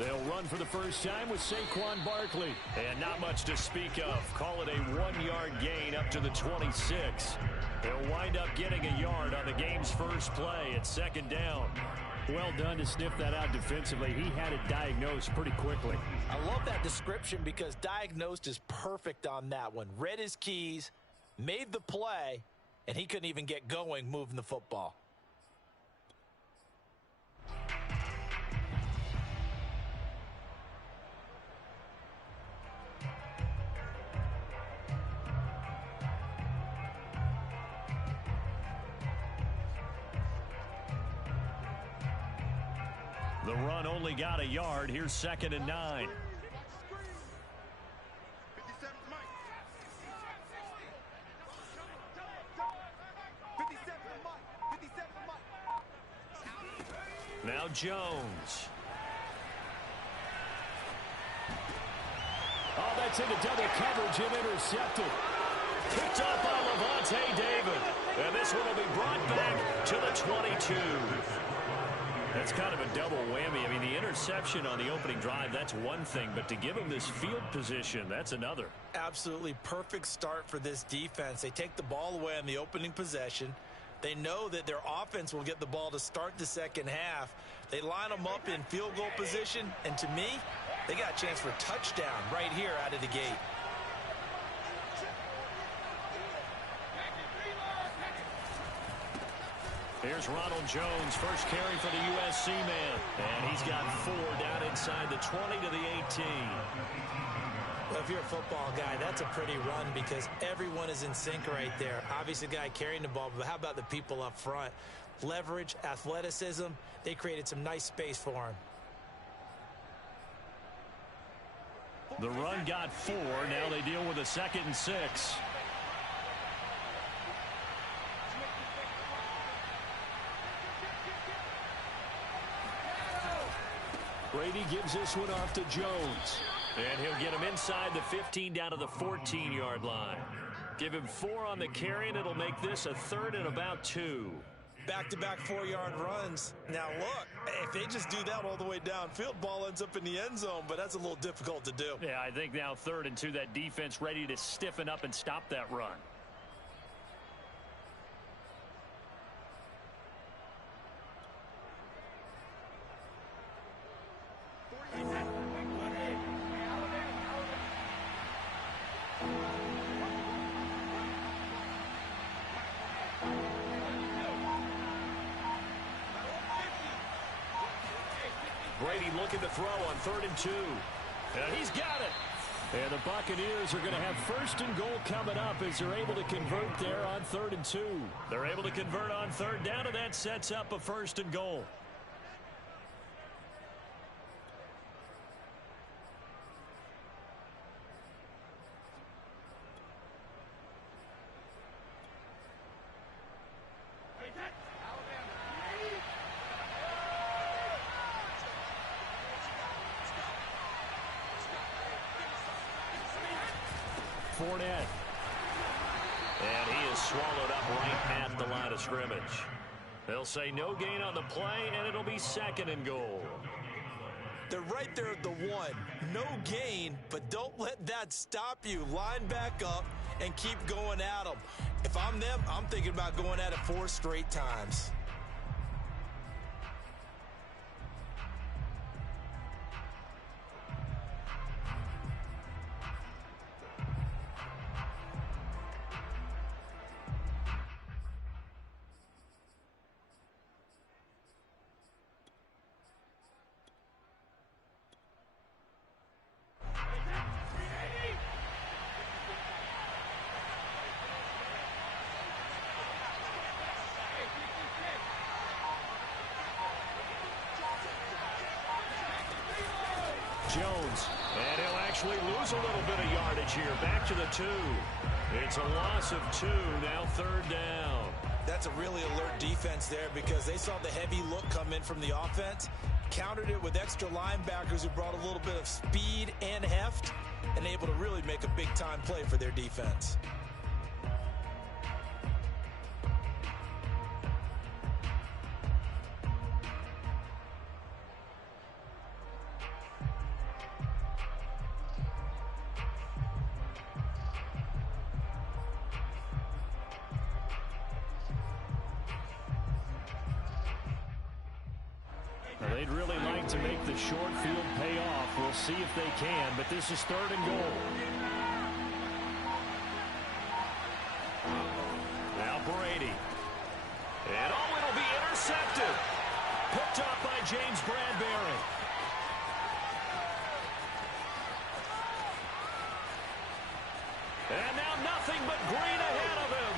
They'll run for the first time with Saquon Barkley. And not much to speak of. Call it a 1-yard gain up to the 26. They'll wind up getting a yard on the game's first play at second down. Well done to sniff that out defensively. He had it diagnosed pretty quickly. I love that description because diagnosed is perfect on that one. Read his keys, made the play, and he couldn't even get going moving the football. The run only got a yard. Here's 2nd and 9. Now Jones. Oh, that's into double coverage and intercepted. Picked up by Lavonte David. And this one will be brought back to the 22. That's kind of a double whammy. I mean, the interception on the opening drive, that's one thing. But to give him this field position, that's another. Absolutely perfect start for this defense. They take the ball away on the opening possession. They know that their offense will get the ball to start the second half. They line them up in field goal position. And to me, they got a chance for a touchdown right here out of the gate. Here's Ronald Jones, first carry for the USC man. And he's got 4 down inside the 20 to the 18. Well, if you're a football guy, that's a pretty run because everyone is in sync right there. Obviously, the guy carrying the ball, but how about the people up front? Leverage, athleticism, they created some nice space for him. The run got 4. Now they deal with a 2nd and 6. Brady gives this one off to Jones. And he'll get him inside the 15 down to the 14-yard line. Give him 4 on the carry, and it'll make this a 3rd and about 2. Back-to-back 4-yard runs. Now, look, if they just do that all the way downfield, ball ends up in the end zone, but that's a little difficult to do. Yeah, I think now 3rd and 2, that defense ready to stiffen up and stop that run. Brady looking to throw on 3rd and 2. And he's got it. And the Buccaneers are going to have 1st and goal coming up as they're able to convert there on 3rd and 2. They're able to convert on 3rd down, and that sets up a 1st and goal. Fournette. And he is swallowed up right at the line of scrimmage. They'll say no gain on the play, and it'll be 2nd and goal. They're right there at the 1. No gain, but don't let that stop you. Line back up and keep going at them. If I'm them, I'm thinking about going at it 4 straight times. Jones, and he'll actually lose a little bit of yardage here. Back to the 2. It's a loss of 2, now 3rd down. That's a really alert defense there because they saw the heavy look come in from the offense, countered it with extra linebackers who brought a little bit of speed and heft, and able to really make a big-time play for their defense. Well, they'd really like to make the short field pay off. We'll see if they can, but this is 3rd and goal. Now Brady. And it'll be intercepted. Picked up by James Bradbury. And now nothing but green ahead of him.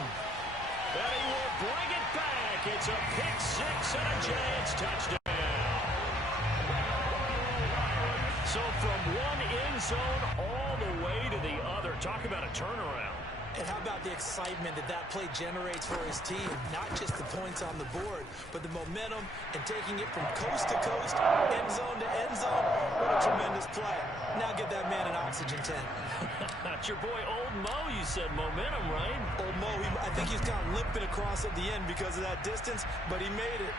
And he will bring it back. It's a pick six and a Giants touchdown. So from one end zone all the way to the other. Talk about a turnaround. And how about the excitement that play generates for his team? Not just the points on the board, but the momentum and taking it from coast to coast, end zone to end zone. What a tremendous play. Now get that man an oxygen tent. That's your boy Old Mo, you said momentum, right? Old Mo, I think he's kind of limping across at the end because of that distance, but he made it.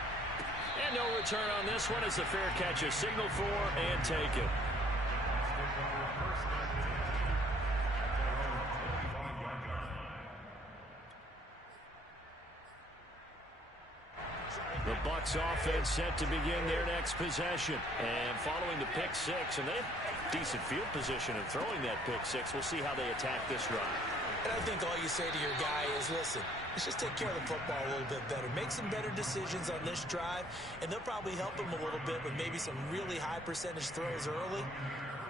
And no return on this one as the fair catch is signaled for and taken. The Bucs offense set to begin their next possession. And following the pick six, and they have decent field position in throwing that pick six. We'll see how they attack this drive. And I think all you say to your guy is, listen, let's just take care of the football a little bit better. Make some better decisions on this drive, and they'll probably help him a little bit with maybe some really high percentage throws early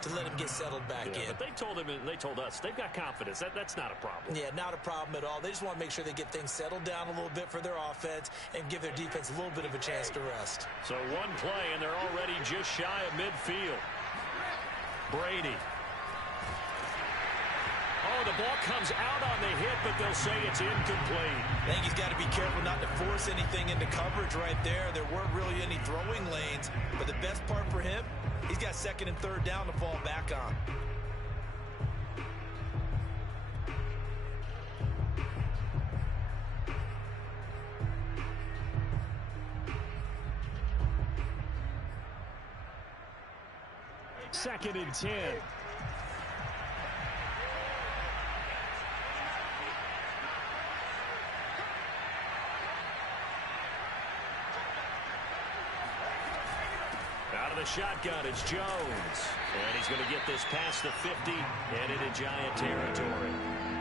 to let him get settled back in. But they told him, and they told us, they've got confidence. That's not a problem. Yeah, not a problem at all. They just want to make sure they get things settled down a little bit for their offense and give their defense a little bit of a chance to rest. So one play, and they're already just shy of midfield. Brady. Oh, the ball comes out on the hit, but they'll say it's incomplete. I think he's got to be careful not to force anything into coverage right there. There weren't really any throwing lanes, but the best part for him, he's got 2nd and 3rd down to fall back on. Second and 10. Out of the shotgun, it's Jones. And he's going to get this past the 50 and into Giant territory.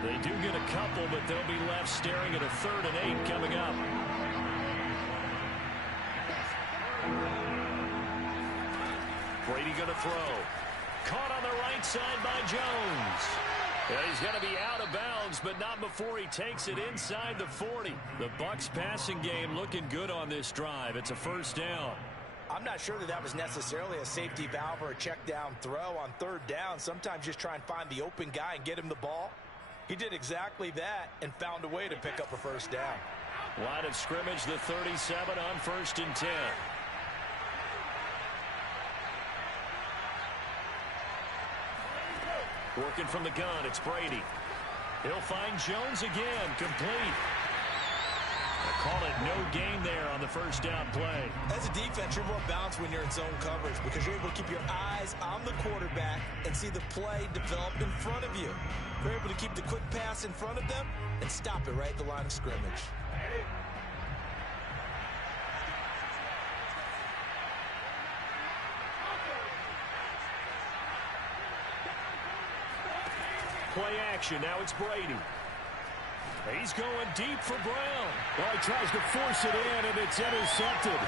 They do get a couple, but they'll be left staring at a 3rd and 8 coming up. Brady going to throw. Caught on the right side by Jones. And he's going to be out of bounds, but not before he takes it inside the 40. The Bucs passing game looking good on this drive. It's a 1st down. I'm not sure that was necessarily a safety valve or a check down throw on 3rd down. Sometimes just try and find the open guy and get him the ball. He did exactly that and found a way to pick up a 1st down. Line of scrimmage, the 37 on 1st and 10. Working from the gun, it's Brady. He'll find Jones again, complete. Call it no gain there on the 1st down play. As a defense, you're more balanced when you're in zone coverage because you're able to keep your eyes on the quarterback and see the play develop in front of you. You're able to keep the quick pass in front of them and stop it right at the line of scrimmage. Play action, now it's Brady. He's going deep for Brown. Well, he tries to force it in, and it's intercepted.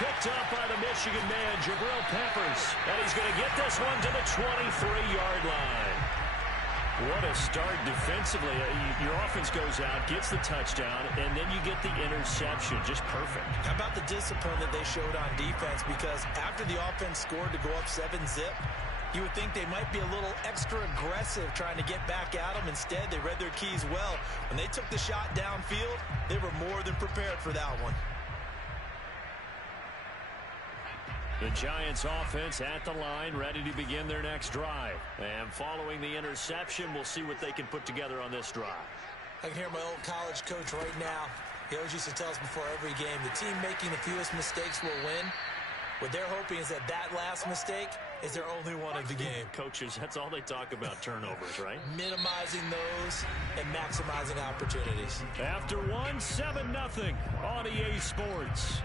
Picked up by the Michigan man, Jabril Peppers. And he's going to get this one to the 23-yard line. What a start defensively. Your offense goes out, gets the touchdown, and then you get the interception. Just perfect. How about the discipline that they showed on defense? Because after the offense scored to go up 7-zip, you would think they might be a little extra aggressive trying to get back at them. Instead, they read their keys well. When they took the shot downfield, they were more than prepared for that one. The Giants offense at the line, ready to begin their next drive. And following the interception, we'll see what they can put together on this drive. I can hear my old college coach right now. He always used to tell us before every game, the team making the fewest mistakes will win. What they're hoping is that last mistake is their only one of the game. Coaches, that's all they talk about, turnovers, right? Minimizing those and maximizing opportunities. After one, 7-0 on EA Sports.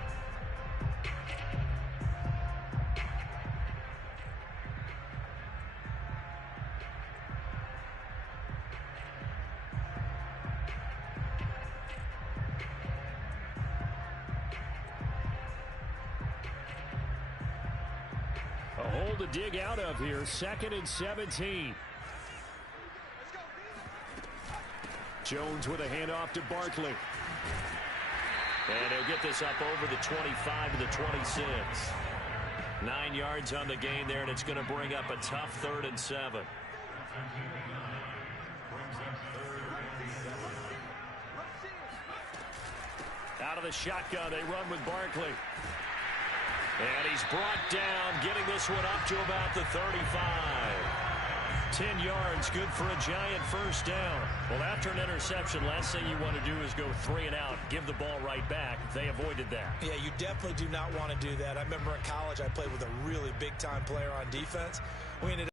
hole to dig out of here. 2nd and 17. Jones with a handoff to Barkley. And he'll get this up over the 25 to the 26. 9 yards on the gain there, and it's going to bring up a tough 3rd and 7. Out of the shotgun, they run with Barkley. And he's brought down, getting this one up to about the 35. 10 yards, good for a giant first down. Well, after an interception, last thing you want to do is go 3 and out, give the ball right back. They avoided that. Yeah, you definitely do not want to do that. I remember in college I played with a really big-time player on defense. We ended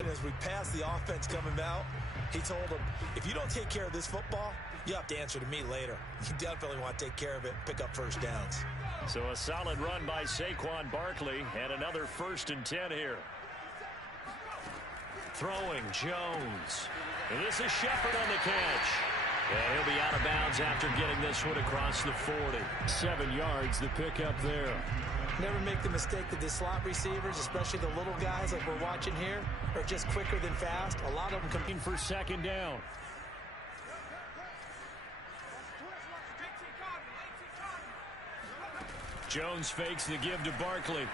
up, as we passed the offense coming out, he told him, if you don't take care of this football, you have to answer to me later. You definitely want to take care of it, pick up first downs. So a solid run by Saquon Barkley, and another 1st and 10 here. Throwing Jones. And this is Shepard on the catch. And he'll be out of bounds after getting this one across the 40. 7 yards, the pickup there. Never make the mistake that the slot receivers, especially the little guys like we're watching here, are just quicker than fast. A lot of them competing for 2nd down. Jones fakes the give to Barkley.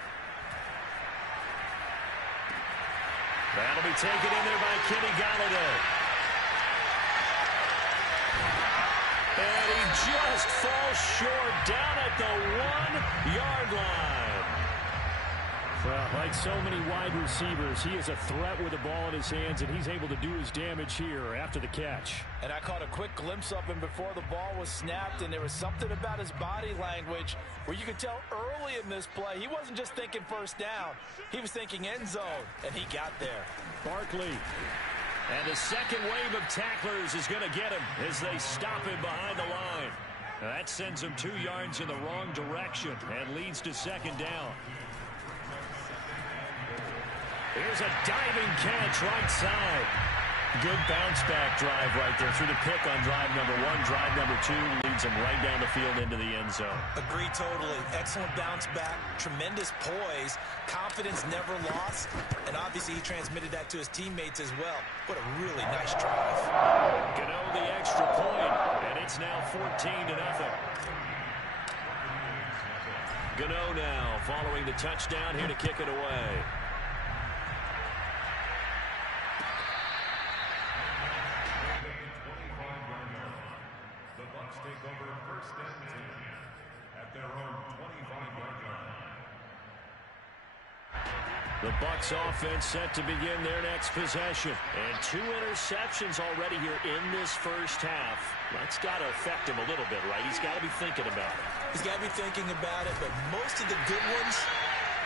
That'll be taken in there by Kenny Golladay. And he just falls short down at the 1-yard line. Well, like so many wide receivers, he is a threat with the ball in his hands, and he's able to do his damage here after the catch. And I caught a quick glimpse of him before the ball was snapped, and there was something about his body language where you could tell early in this play he wasn't just thinking first down. He was thinking end zone, and he got there. Barkley. And the second wave of tacklers is going to get him as they stop him behind the line. Now that sends him 2 yards in the wrong direction and leads to 2nd down. Here's a diving catch right side. Good bounce-back drive right there through the pick on drive number 1. Drive number 2 leads him right down the field into the end zone. Agree totally. Excellent bounce-back, tremendous poise, confidence never lost, and obviously he transmitted that to his teammates as well. What a really nice drive. Gano the extra point, and it's now 14-0. Gano now following the touchdown here to kick it away. The Bucs offense set to begin their next possession. And 2 interceptions already here in this first half. That's got to affect him a little bit, right? He's got to be thinking about it. He's got to be thinking about it, but most of the good ones,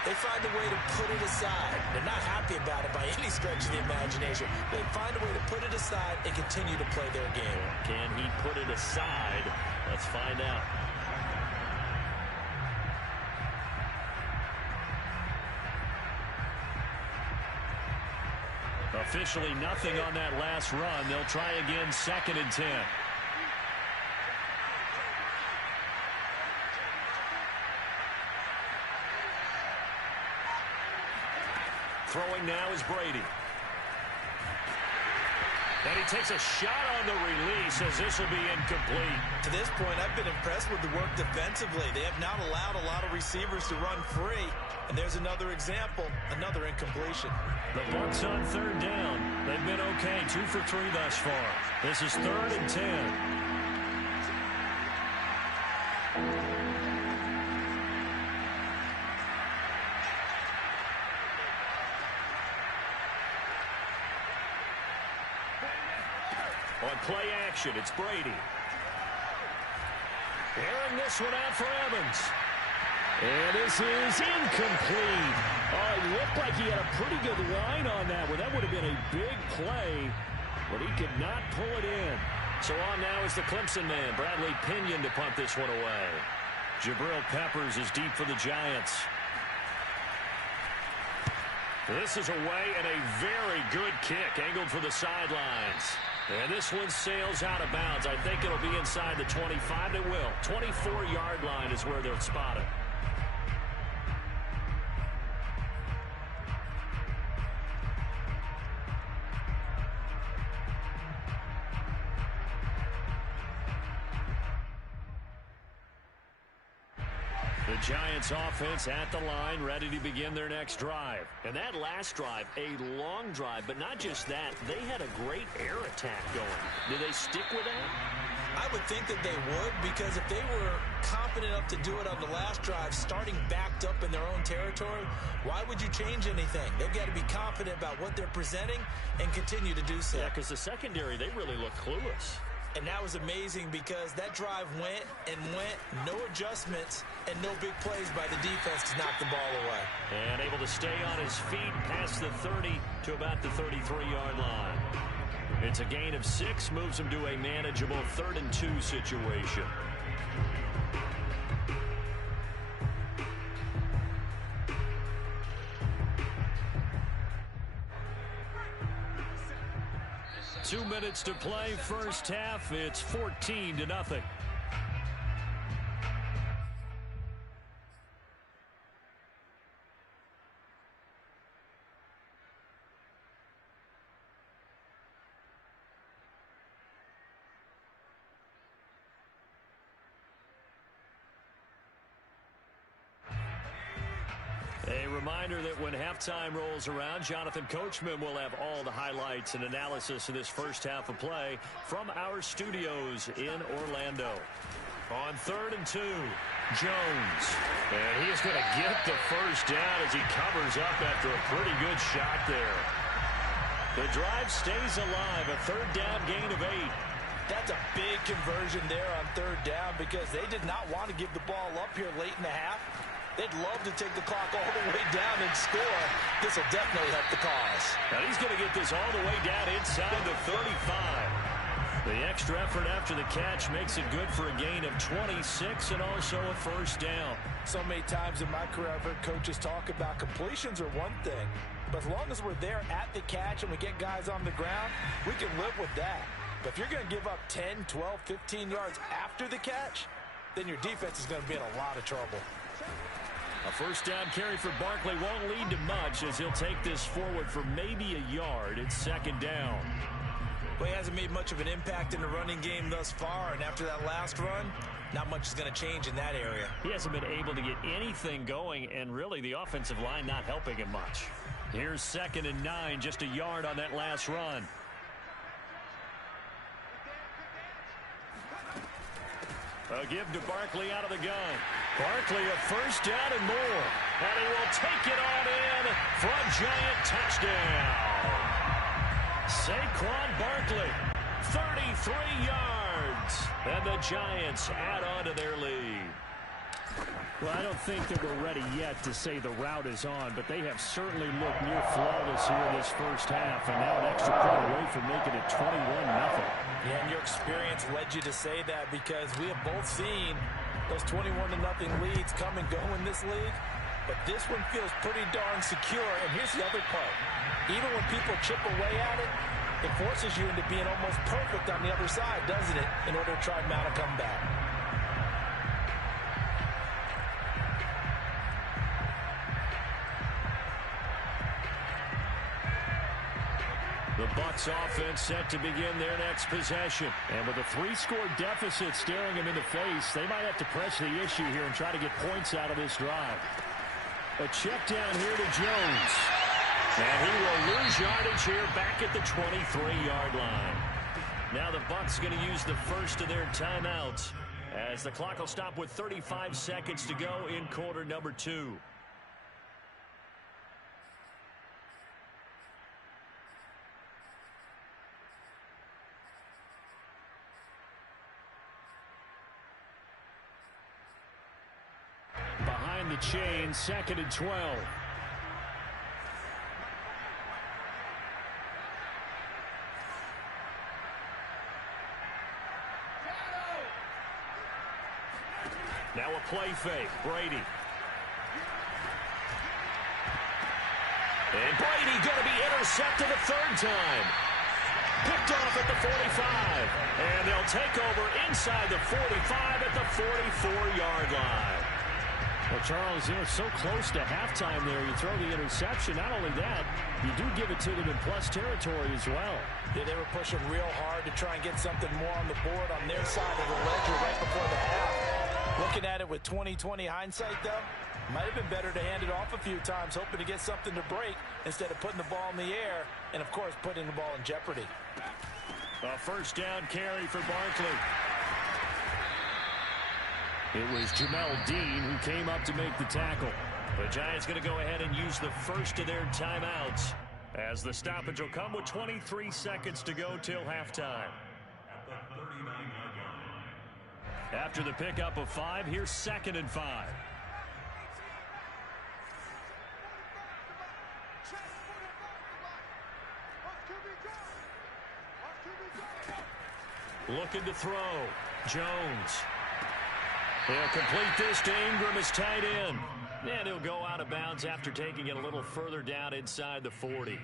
they find a way to put it aside. They're not happy about it by any stretch of the imagination. They find a way to put it aside and continue to play their game. Can he put it aside? Let's find out. Officially nothing on that last run. They'll try again, 2nd and 10. Throwing now is Brady. And he takes a shot on the release as this will be incomplete. To this point, I've been impressed with the work defensively. They have not allowed a lot of receivers to run free. And there's another example, another incompletion. The Bucs on 3rd down. They've been okay, 2 for 3 thus far. This is 3rd and 10. On play action, it's Brady. Airing this one out for Evans. And this is incomplete. Oh, it looked like he had a pretty good line on that one. That would have been a big play, but he could not pull it in. So on now is the Clemson man, Bradley Pinion, to punt this one away. Jabril Peppers is deep for the Giants. This is away and a very good kick, angled for the sidelines. And this one sails out of bounds. I think it'll be inside the 25. It will. 24-yard line is where they'll spot it. The Giants offense at the line, ready to begin their next drive. And that last drive, a long drive, but not just that. They had a great air attack going. Do they stick with that? I would think that they would, because if they were confident enough to do it on the last drive, starting backed up in their own territory, why would you change anything? They've got to be confident about what they're presenting and continue to do so. Yeah, because the secondary, they really look clueless. And that was amazing because that drive went and went, no adjustments, and no big plays by the defense to knock the ball away. And able to stay on his feet past the 30 to about the 33-yard line. It's a gain of 6, moves him to a manageable 3rd and 2 situation. Two minutes to play, first half. It's 14-0. A reminder that when halftime rolls around, Jonathan Coachman will have all the highlights and analysis of this first half of play from our studios in Orlando. On 3rd and 2, Jones. And he is going to get the first down as he covers up after a pretty good shot there. The drive stays alive, a 3rd down gain of 8. That's a big conversion there on 3rd down because they did not want to give the ball up here late in the half. They'd love to take the clock all the way down and score. This will definitely help the cause. And he's going to get this all the way down inside the 35. The extra effort after the catch makes it good for a gain of 26 and also a first down. So many times in my career I've heard coaches talk about completions are one thing, but as long as we're there at the catch and we get guys on the ground, we can live with that. But if you're going to give up 10, 12, 15 yards after the catch, then your defense is going to be in a lot of trouble. A first down carry for Barkley won't lead to much as he'll take this forward for maybe a yard. It's 2nd down. Well, he hasn't made much of an impact in the running game thus far, and after that last run, not much is going to change in that area. He hasn't been able to get anything going, and really the offensive line not helping him much. Here's 2nd and 9, just a yard on that last run. A give to Barkley out of the gun. Barkley a first down and more. And he will take it on in for a Giant touchdown. Saquon Barkley, 33 yards. And the Giants add on to their lead. Well, I don't think that we're ready yet to say the route is on, but they have certainly looked near flawless here this first half, and now an extra point away from making it 21-0. Yeah, and your experience led you to say that because we have both seen those 21-0 leads come and go in this league, but this one feels pretty darn secure. And here's the other part. Even when people chip away at it, it forces you into being almost perfect on the other side, doesn't it, in order to try and mount a comeback. The Bucs offense set to begin their next possession. And with a 3-score deficit staring them in the face, they might have to press the issue here and try to get points out of this drive. A check down here to Jones. And he will lose yardage here back at the 23-yard line. Now the Bucs going to use the first of their timeouts as the clock will stop with 35 seconds to go in quarter number 2. Behind the chain, 2nd and 12. Now a play fake. Brady. And Brady going to be intercepted a 3rd time. Picked off at the 45. And they'll take over inside the 45 at the 44-yard line. Well, Charles, so close to halftime there. You throw the interception. Not only that, you do give it to them in plus territory as well. Yeah, they were pushing real hard to try and get something more on the board on their side of the ledger right before the half. Well, Looking at it with 20/20 hindsight, though, might have been better to hand it off a few times, hoping to get something to break instead of putting the ball in the air and, of course, putting the ball in jeopardy. A first down carry for Barkley. It was Jamel Dean who came up to make the tackle. The Giants going to go ahead and use the first of their timeouts as the stoppage will come with 23 seconds to go till halftime. After the pickup of 5, here's 2nd and 5. Looking to throw. Jones. He'll complete this to Ingram, his tight end. And he'll go out of bounds after taking it a little further down inside the 40.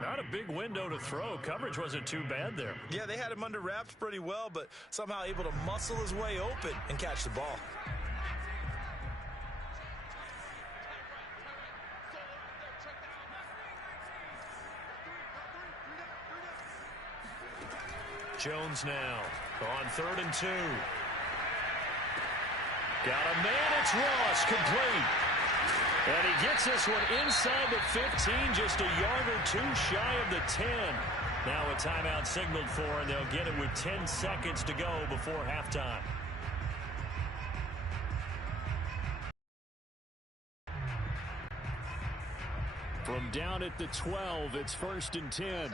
Not a big window to throw. Coverage wasn't too bad there. Yeah, they had him under wraps pretty well, but somehow able to muscle his way open and catch the ball. Jones now on 3rd and 2. Got a man, it's Ross, complete. And he gets this one inside the 15, just a yard or two shy of the 10. Now a timeout signaled for, and they'll get it with 10 seconds to go before halftime. From down at the 12, it's 1st and 10.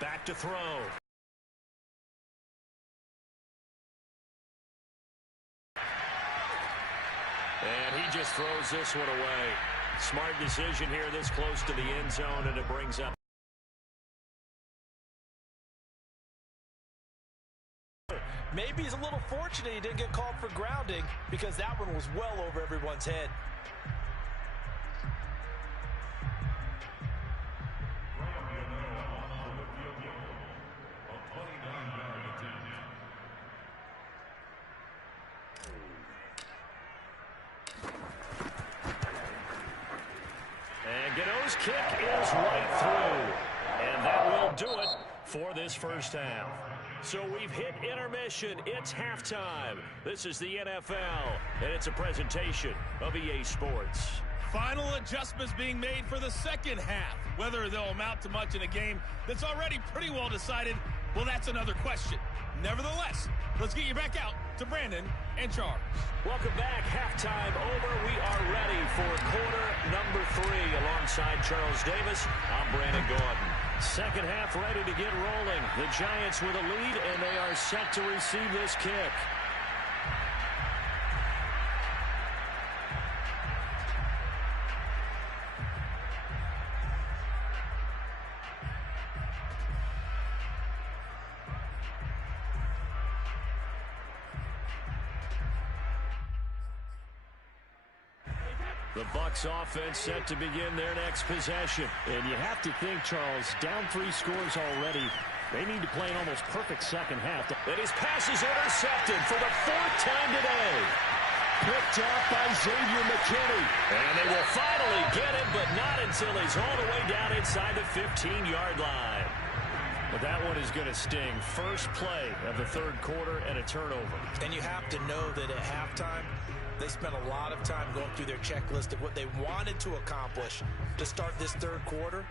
Back to throw. And he just throws this one away. Smart decision here this close to the end zone, and it brings up. Maybe he's a little fortunate he didn't get called for grounding because that one was well over everyone's head. Gano's kick is right through. And that will do it for this first half. So we've hit intermission. It's halftime. This is the NFL, and it's a presentation of EA Sports. Final adjustments being made for the second half. Whether they'll amount to much in a game that's already pretty well decided, well, that's another question. Nevertheless, let's get you back out to Brandon and Charles. Welcome back. Halftime over. We are ready for quarter number 3. Alongside Charles Davis, I'm Brandon Gordon. Second half ready to get rolling. The Giants with a lead, and they are set to receive this kick. The Bucs offense set to begin their next possession. And you have to think, Charles, down 3 scores already. They need to play an almost perfect second half. And his pass is intercepted for the 4th time today. Picked off by Xavier McKinney. And they will finally get him, but not until he's all the way down inside the 15-yard line. But that one is going to sting. First play of the 3rd quarter and a turnover. And you have to know that at halftime, they spent a lot of time going through their checklist of what they wanted to accomplish to start this 3rd quarter.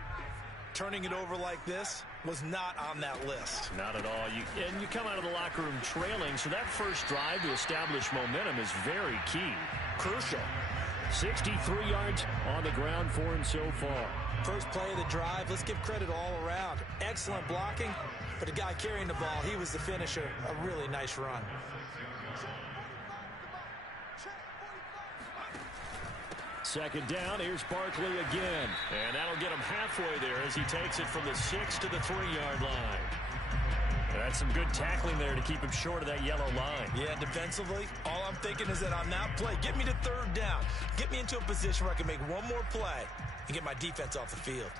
Turning it over like this was not on that list. Not at all. And you come out of the locker room trailing, so that first drive to establish momentum is very key. Crucial. 63 yards on the ground for him so far. First play of the drive, let's give credit all around. Excellent blocking, but the guy carrying the ball, he was the finisher. A really nice run. Second down, here's Barkley again. And that'll get him halfway there as he takes it from the 6 to the 3-yard line. That's some good tackling there to keep him short of that yellow line. Yeah, defensively, all I'm thinking is that on that play, get me to 3rd down. Get me into a position where I can make one more play and get my defense off the field.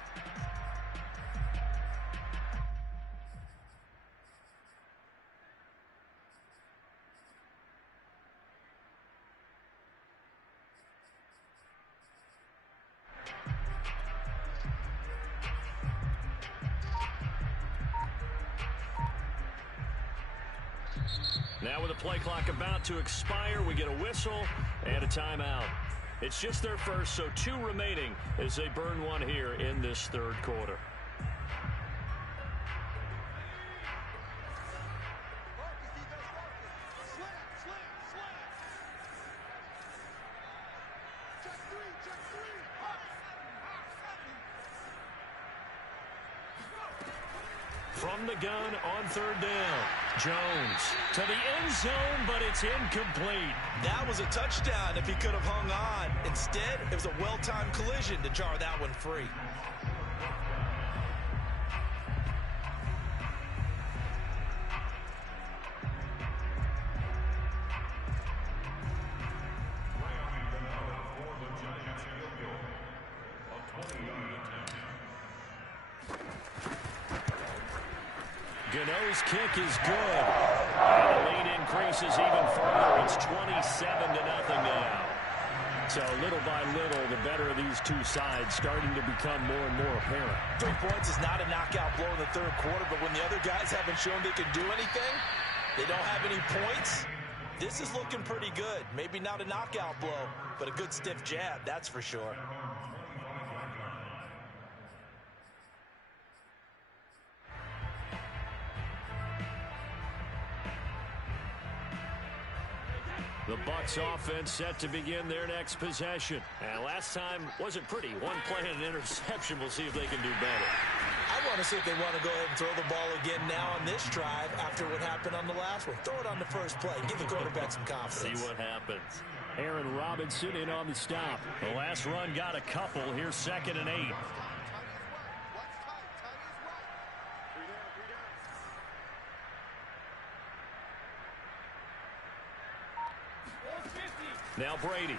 Now with the play clock about to expire, we get a whistle and a timeout. It's just their first, so 2 remaining as they burn one here in this third quarter. From the gun on third down. Jones to the end zone, but it's incomplete. That was a touchdown if he could have hung on. Instead, it was a well-timed collision to jar that one free. Gano's kick is good. And the lead increases even further. It's 27-0 now. So little by little, the better of these two sides starting to become more and more apparent. 3 points is not a knockout blow in the third quarter, but when the other guys haven't shown they can do anything, they don't have any points, this is looking pretty good. Maybe not a knockout blow, but a good stiff jab, that's for sure. The Bucs offense set to begin their next possession. And last time wasn't pretty. One play and an interception. We'll see if they can do better. I want to see if they want to go ahead and throw the ball again now on this drive after what happened on the last one. Throw it on the first play. Give the quarterback some confidence. See what happens. Aaron Robinson in on the stop. The last run got a couple. Here's 2nd and 8. Now Brady.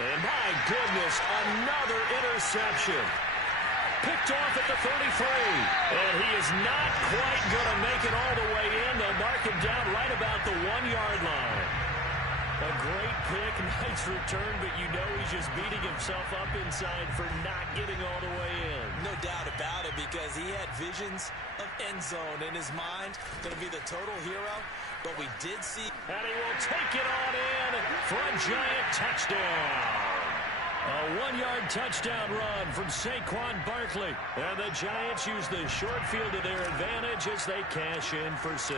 And my goodness, another interception. Picked off at the 33. And he is not quite going to make it all the way in. They'll mark him down right about the 1-yard line. A great pick, nice return, but you know he's just beating himself up inside for not getting all the way in. No doubt about it, because he had visions of end zone in his mind. Going to be the total hero, but we did see. And he will take it on in for a giant touchdown. A 1-yard touchdown run from Saquon Barkley. And the Giants use the short field to their advantage as they cash in for 6.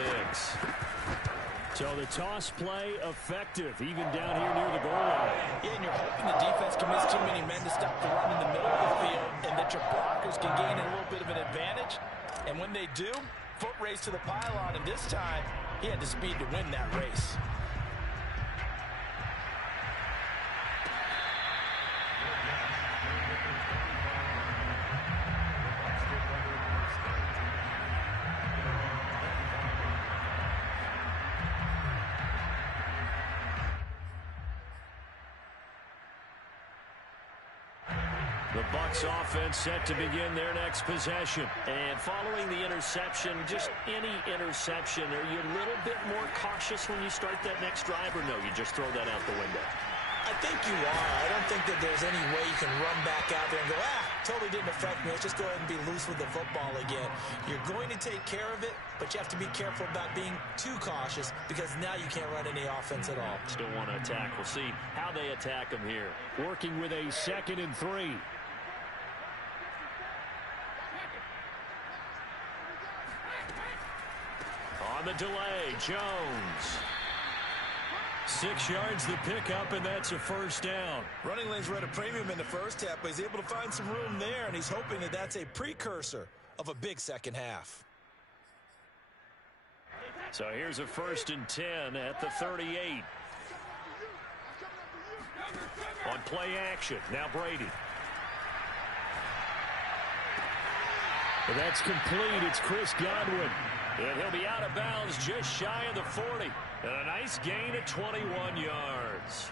So the toss play effective, even down here near the goal line. Yeah, and you're hoping the defense can miss too many men to stop the run in the middle of the field, and that your blockers can gain a little bit of an advantage. And when they do, foot race to the pylon, and this time, he had the speed to win that race. The Bucs offense set to begin their next possession. And following the interception, just any interception, are you a little bit more cautious when you start that next drive, or no, you just throw that out the window? I think you are. I don't think that there's any way you can run back out there and go, totally didn't affect me. Let's just go ahead and be loose with the football again. You're going to take care of it, but you have to be careful about being too cautious, because now you can't run any offense at all. Still want to attack. We'll see how they attack them here. Working with a 2nd and 3. On the delay, Jones. 6 yards the pickup, and that's a first down. Running lanes were at a premium in the first half, but he's able to find some room there, and he's hoping that that's a precursor of a big second half. So here's a 1st and 10 at the 38. On play action, now Brady. Well, that's complete. It's Chris Godwin. And he'll be out of bounds just shy of the 40. And a nice gain of 21 yards.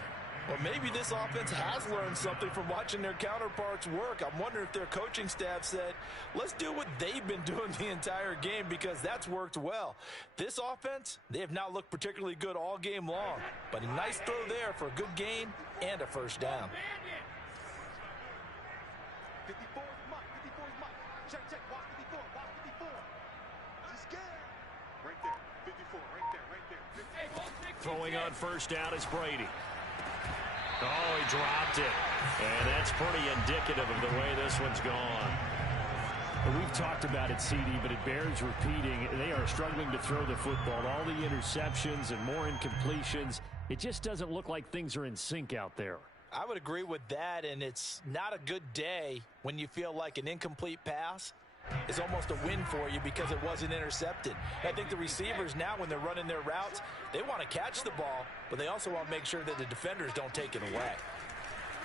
Well, maybe this offense has learned something from watching their counterparts work. I'm wondering if their coaching staff said, let's do what they've been doing the entire game, because that's worked well. This offense, they have not looked particularly good all game long. But a nice throw there for a good gain and a first down. 54 is Mike. 54 is Mike. Check, check. Watch 54. Watch 54. He's scared. Right there. Throwing on first down is Brady. Oh, he dropped it. And that's pretty indicative of the way this one's gone. We've talked about it, CD, but it bears repeating. They are struggling to throw the football. All the interceptions and more incompletions. It just doesn't look like things are in sync out there. I would agree with that, and it's not a good day when you feel like an incomplete pass is almost a win for you because it wasn't intercepted. I think the receivers now, when they're running their routes, they want to catch the ball, but they also want to make sure that the defenders don't take it away.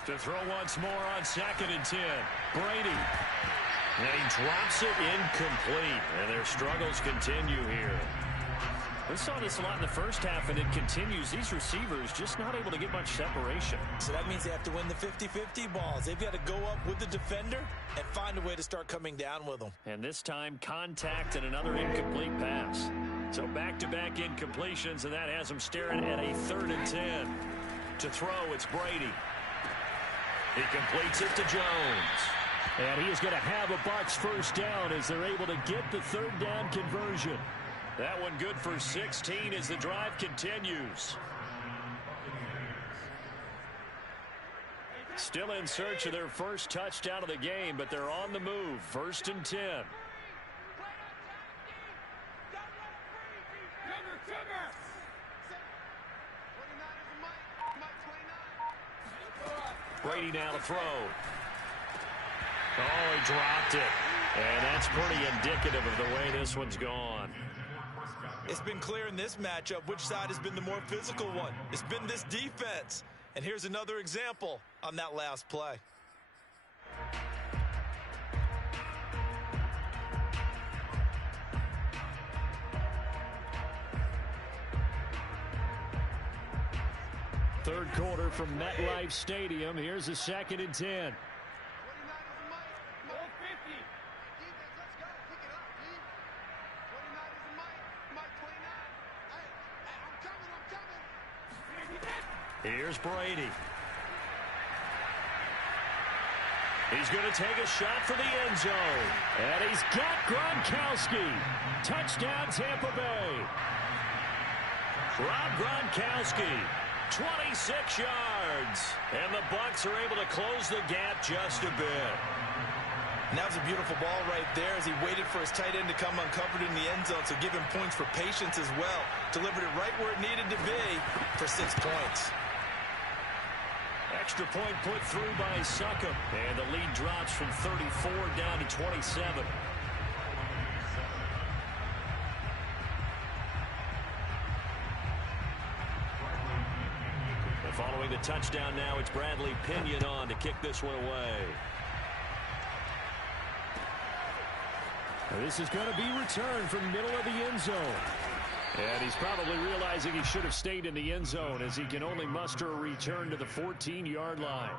To throw once more on 2nd and 10. Brady. And he drops it incomplete, and their struggles continue here. We saw this a lot in the first half, and it continues. These receivers just not able to get much separation. So that means they have to win the 50-50 balls. They've got to go up with the defender and find a way to start coming down with them. And this time, contact and another incomplete pass. So back-to-back incompletions, and that has them staring at a 3rd and 10. To throw, it's Brady. He completes it to Jones. And he is going to have a Bucs first down as they're able to get the 3rd down conversion. That one good for 16 as the drive continues. Still in search of their first touchdown of the game, but they're on the move. 1st and 10. Brady now to throw. Oh, he dropped it. And that's pretty indicative of the way this one's gone. It's been clear in this matchup which side has been the more physical one. It's been this defense. And here's another example on that last play. Third quarter from MetLife Stadium. Here's a 2nd and 10. Here's Brady. He's going to take a shot for the end zone. And he's got Gronkowski. Touchdown, Tampa Bay. Rob Gronkowski, 26 yards. And the Bucs are able to close the gap just a bit. And that was a beautiful ball right there as he waited for his tight end to come uncovered in the end zone, so give him points for patience as well. Delivered it right where it needed to be for 6 points. Extra point put through by Succop. And the lead drops from 34 down to 27. And following the touchdown now, it's Bradley Pinion on to kick this one away. Now this is going to be returned from middle of the end zone. And he's probably realizing he should have stayed in the end zone as he can only muster a return to the 14-yard line.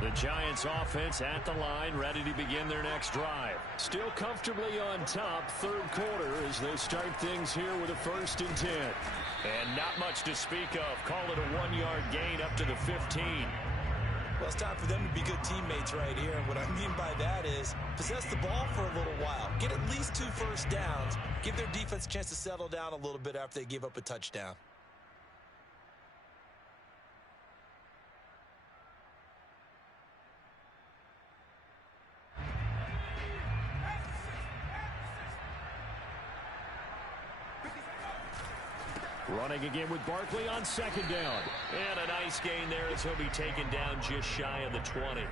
The Giants offense at the line, ready to begin their next drive. Still comfortably on top, third quarter as they start things here with a 1st and 10. And not much to speak of. Call it a 1-yard gain up to the 15. Well, it's time for them to be good teammates right here. And what I mean by that is possess the ball for a little while. Get at least 2 first downs. Give their defense a chance to settle down a little bit after they give up a touchdown. Running again with Barkley on 2nd down. And a nice gain there as he'll be taken down just shy of the 20.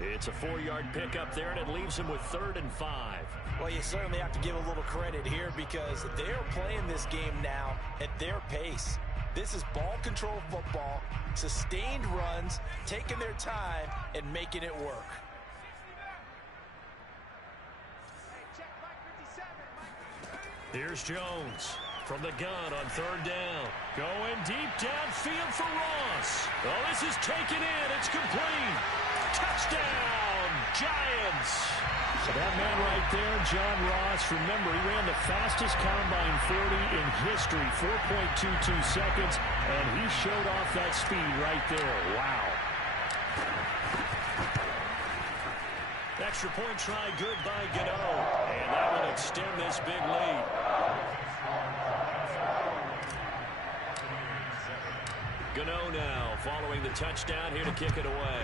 It's a 4-yard pickup there, and it leaves him with 3rd and 5. Well, you certainly have to give a little credit here because they're playing this game now at their pace. This is ball control football, sustained runs, taking their time, and making it work. Here's Jones from the gun on 3rd down. Going deep downfield for Ross. Oh, this is taken in. It's complete. Touchdown, Giants. So that man right there, John Ross, remember, he ran the fastest combine 40 in history, 4.22 seconds. And he showed off that speed right there. Wow. Extra point try good by Gano. And that will extend this big lead. Gano now following the touchdown here to kick it away.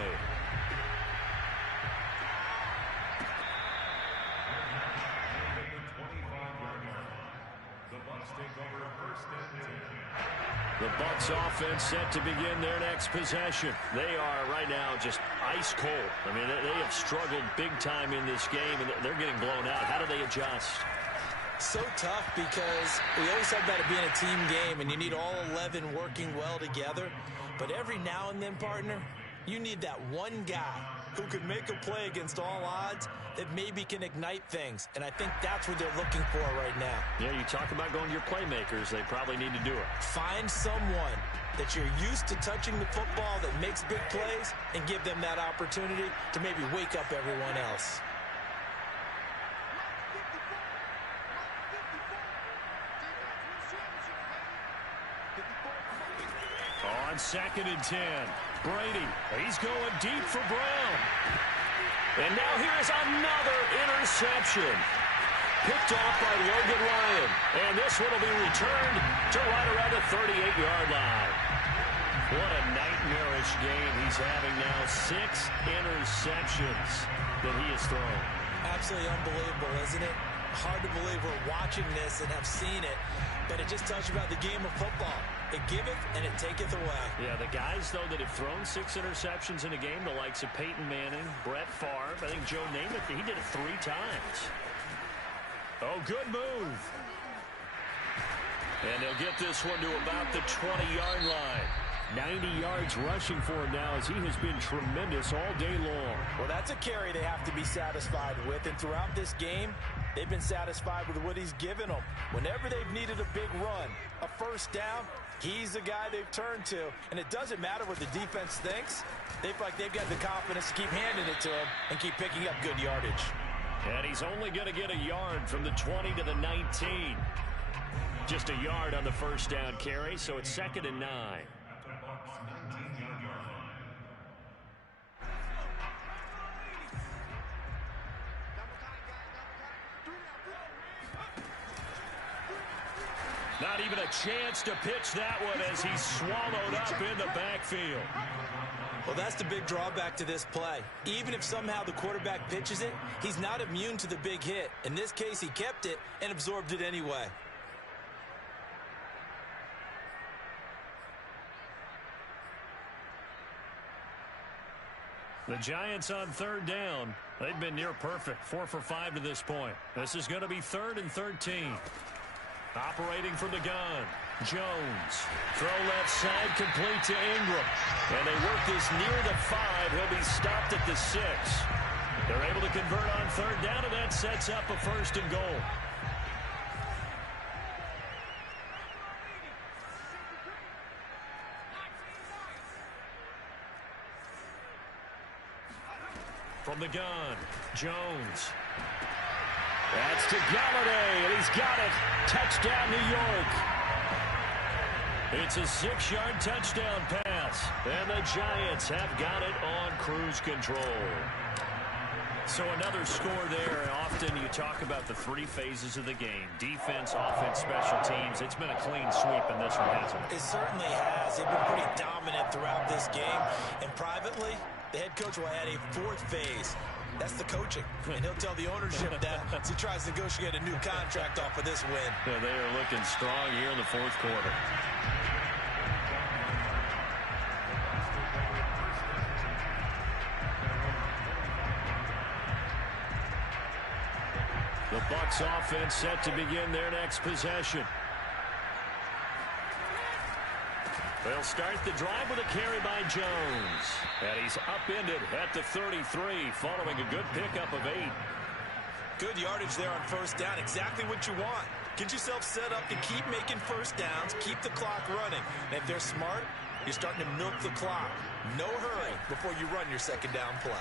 The Bucs offense set to begin their next possession. They are right now just ice cold. I mean, they have struggled big time in this game, and they're getting blown out. How do they adjust? So tough because we always talk about it being a team game, and you need all 11 working well together. But every now and then, partner, you need that one guy who could make a play against all odds that maybe can ignite things. And I think that's what they're looking for right now. Yeah, you talk about going to your playmakers. They probably need to do it. Find someone that you're used to touching the football that makes big plays and give them that opportunity to maybe wake up everyone else. On 2nd and 10, Brady, he's going deep for Brown. And now here's another interception. Picked off by Logan Ryan. And this one will be returned to right around the 38-yard line. What a nightmarish game he's having now. 6 interceptions that he has thrown. Absolutely unbelievable, isn't it? Hard to believe we're watching this and have seen it, but it just tells you about the game of football. It giveth and it taketh away. Yeah, the guys, though, that have thrown 6 interceptions in a game, the likes of Peyton Manning, Brett Favre, I think Joe Namath, he did it 3 times. Oh, good move. And they'll get this one to about the 20-yard line. 90 yards rushing for him now as he has been tremendous all day long. Well, that's a carry they have to be satisfied with, and throughout this game, they've been satisfied with what he's given them. Whenever they've needed a big run, a first down, he's the guy they've turned to. And it doesn't matter what the defense thinks. They feel like they've got the confidence to keep handing it to him and keep picking up good yardage. And he's only going to get a yard from the 20 to the 19. Just a yard on the first down carry, so it's 2nd and 9. Not even a chance to pitch that one as he's swallowed up in the backfield. Well, that's the big drawback to this play. Even if somehow the quarterback pitches it, he's not immune to the big hit. In this case, he kept it and absorbed it anyway. The Giants on 3rd down. They've been near perfect, 4 for 5 to this point. This is going to be 3rd and 13. Operating from the gun, Jones. Throw left side, complete to Ingram. And they work this near the 5. He'll be stopped at the 6. They're able to convert on 3rd down, and that sets up a 1st and goal. From the gun, Jones. That's to Galladay, and he's got it. Touchdown, New York. It's a 6-yard touchdown pass, and the Giants have got it on cruise control. So another score there. Often you talk about the 3 phases of the game. Defense, offense, special teams. It's been a clean sweep, and this one hasn't. It certainly has. They've been pretty dominant throughout this game. And privately, the head coach will add a 4th phase. That's the coaching. And he'll tell the ownership that as he tries to negotiate a new contract off of this win. Yeah, they are looking strong here in the 4th quarter. The Bucs offense set to begin their next possession. They'll start the drive with a carry by Jones. And he's upended at the 33 following a good pickup of 8. Good yardage there on 1st down. Exactly what you want. Get yourself set up to keep making 1st downs, keep the clock running. And if they're smart, you're starting to milk the clock. No hurry before you run your 2nd down play.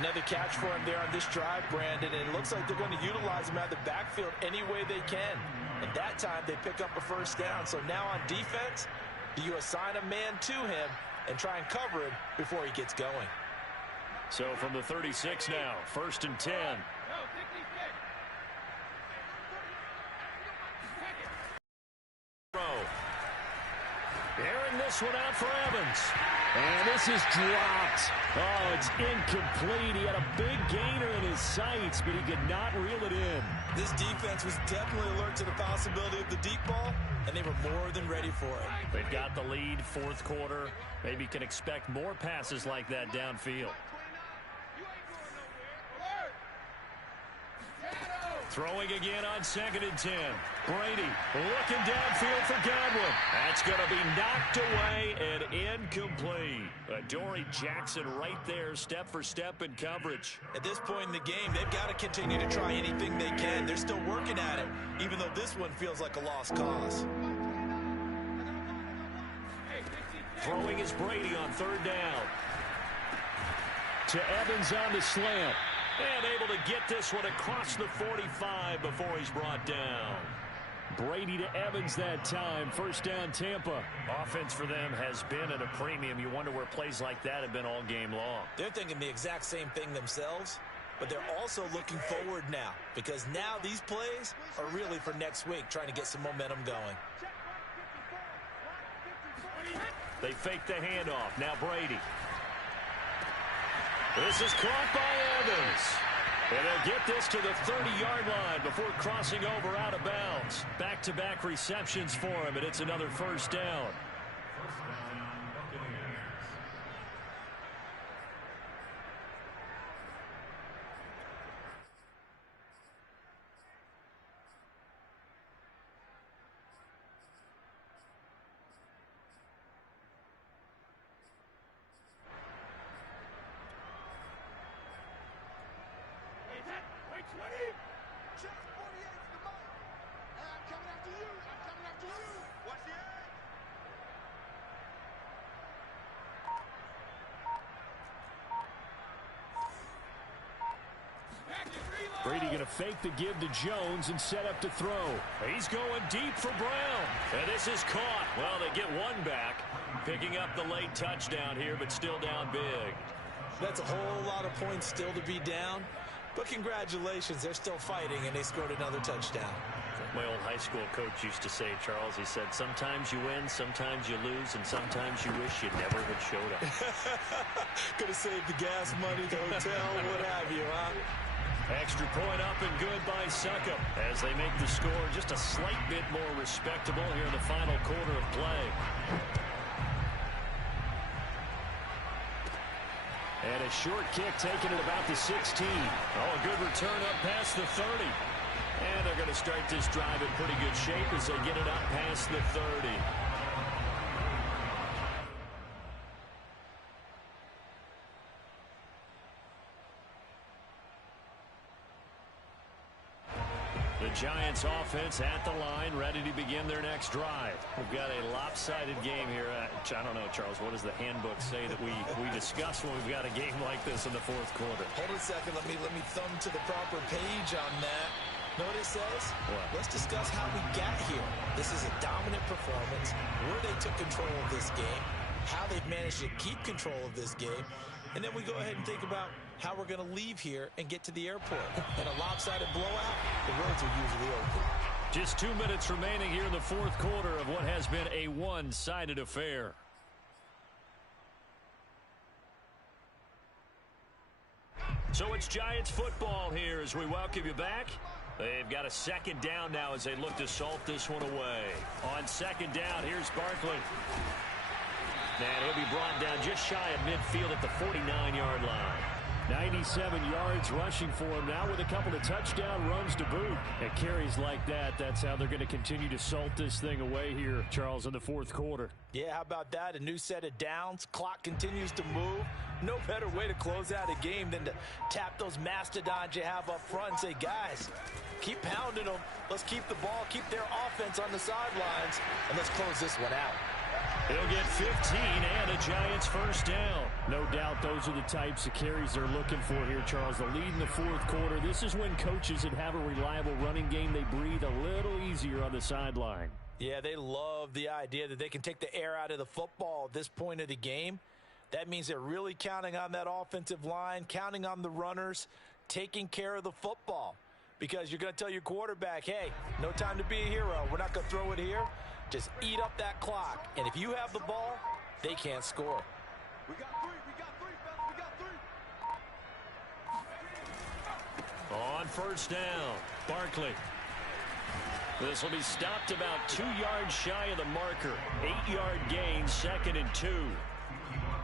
Another catch for him there on this drive, Brandon, and it looks like they're going to utilize him out of the backfield any way they can. And that time they pick up a first down. So now on defense, do you assign a man to him and try and cover him before he gets going? So from the 36 now, 1st and 10. Airing this one out for Evans. And this is dropped. Oh, it's incomplete. He had a big gainer in his sights, but he could not reel it in. This defense was definitely alert to the possibility of the deep ball, and they were more than ready for it. They've got the lead, 4th quarter. Maybe can expect more passes like that downfield. Throwing again on 2nd and 10. Brady looking downfield for Godwin. That's going to be knocked away and incomplete. Adoree Jackson right there, step for step in coverage. At this point in the game, they've got to continue to try anything they can. They're still working at it, even though this one feels like a lost cause. Throwing is Brady on 3rd down. To Evans on the slant. And able to get this one across the 45 before he's brought down. Brady to Evans that time. 1st down, Tampa. Offense for them has been at a premium. You wonder where plays like that have been all game long. They're thinking the exact same thing themselves, but they're also looking forward now, because now these plays are really for next week, trying to get some momentum going. They fake the handoff. Now Brady. This is caught by Evans. And they'll get this to the 30-yard line before crossing over out of bounds. Back-to-back receptions for him, and it's another 1st down. Brady going to fake the give to Jones and set up to throw. He's going deep for Brown. And this is caught. Well, they get one back. Picking up the late touchdown here, but still down big. That's a whole lot of points still to be down. But congratulations, they're still fighting, and they scored another touchdown. My old high school coach used to say, Charles, he said, sometimes you win, sometimes you lose, and sometimes you wish you never had showed up. Could have saved the gas money, the hotel, what have you, huh? Extra point up and good by Succop as they make the score just a slight bit more respectable here in the final quarter of play. And a short kick taken at about the 16. Oh, a good return up past the 30. And they're going to start this drive in pretty good shape as they get it up past the 30. The Giants offense at the line, ready to begin their next drive. We've got a lopsided game here. I don't know, Charles, what does the handbook say that we discuss when we've got a game like this in the 4th quarter? Hold a second. Let me thumb to the proper page on that. Know what it says? What? Let's discuss how we got here. This is a dominant performance, where they took control of this game, how they've managed to keep control of this game, and then we go ahead and think about how we're going to leave here and get to the airport. In a lopsided blowout, the roads are usually open. Just 2 minutes remaining here in the 4th quarter of what has been a one-sided affair. So it's Giants football here as we welcome you back. They've got a 2nd down now as they look to salt this one away. On 2nd down, here's Barkley. And he'll be brought down just shy of midfield at the 49-yard line. 97 yards rushing for him now with a couple of touchdown runs to boot. At carries like that, that's how they're going to continue to salt this thing away here, Charles, in the 4th quarter. Yeah, how about that? A new set of downs. Clock continues to move. No better way to close out a game than to tap those mastodons you have up front and say, guys, keep pounding them. Let's keep the ball, keep their offense on the sidelines, and let's close this one out. He'll get 15 and a Giants first down. No doubt those are the types of carries they're looking for here, Charles. The lead in the fourth quarter. This is when coaches that have a reliable running game, they breathe a little easier on the sideline. Yeah, they love the idea that they can take the air out of the football at this point of the game. That means they're really counting on that offensive line, counting on the runners, taking care of the football. Because you're going to tell your quarterback, hey, no time to be a hero. We're not going to throw it here. Just eat up that clock. And if you have the ball, they can't score. We got three, fellas, we got three. On first down, Barkley. This will be stopped about 2 yards shy of the marker. 8-yard gain, 2nd and 2.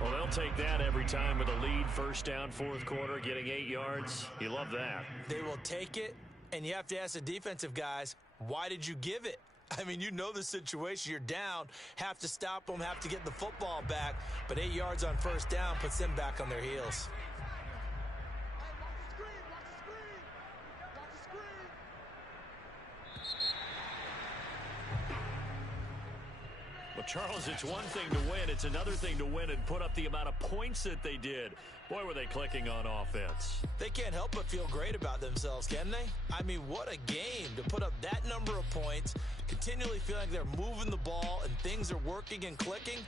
Well, they'll take that every time with a lead. First down, fourth quarter, getting 8 yards. You love that. They will take it, and you have to ask the defensive guys, why did you give it? I mean, you know the situation. You're down, have to stop them, have to get the football back. But 8 yards on first down puts them back on their heels. Well, Charles, it's one thing to win. It's another thing to win and put up the amount of points that they did. Boy, were they clicking on offense. They can't help but feel great about themselves, can they? I mean, what a game to put up that number of points, continually feeling like they're moving the ball and things are working and clicking.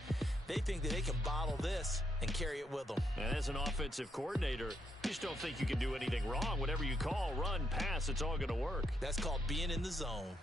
They think that they can bottle this and carry it with them. And as an offensive coordinator, you just don't think you can do anything wrong. Whatever you call, run, pass, it's all going to work. That's called being in the zone.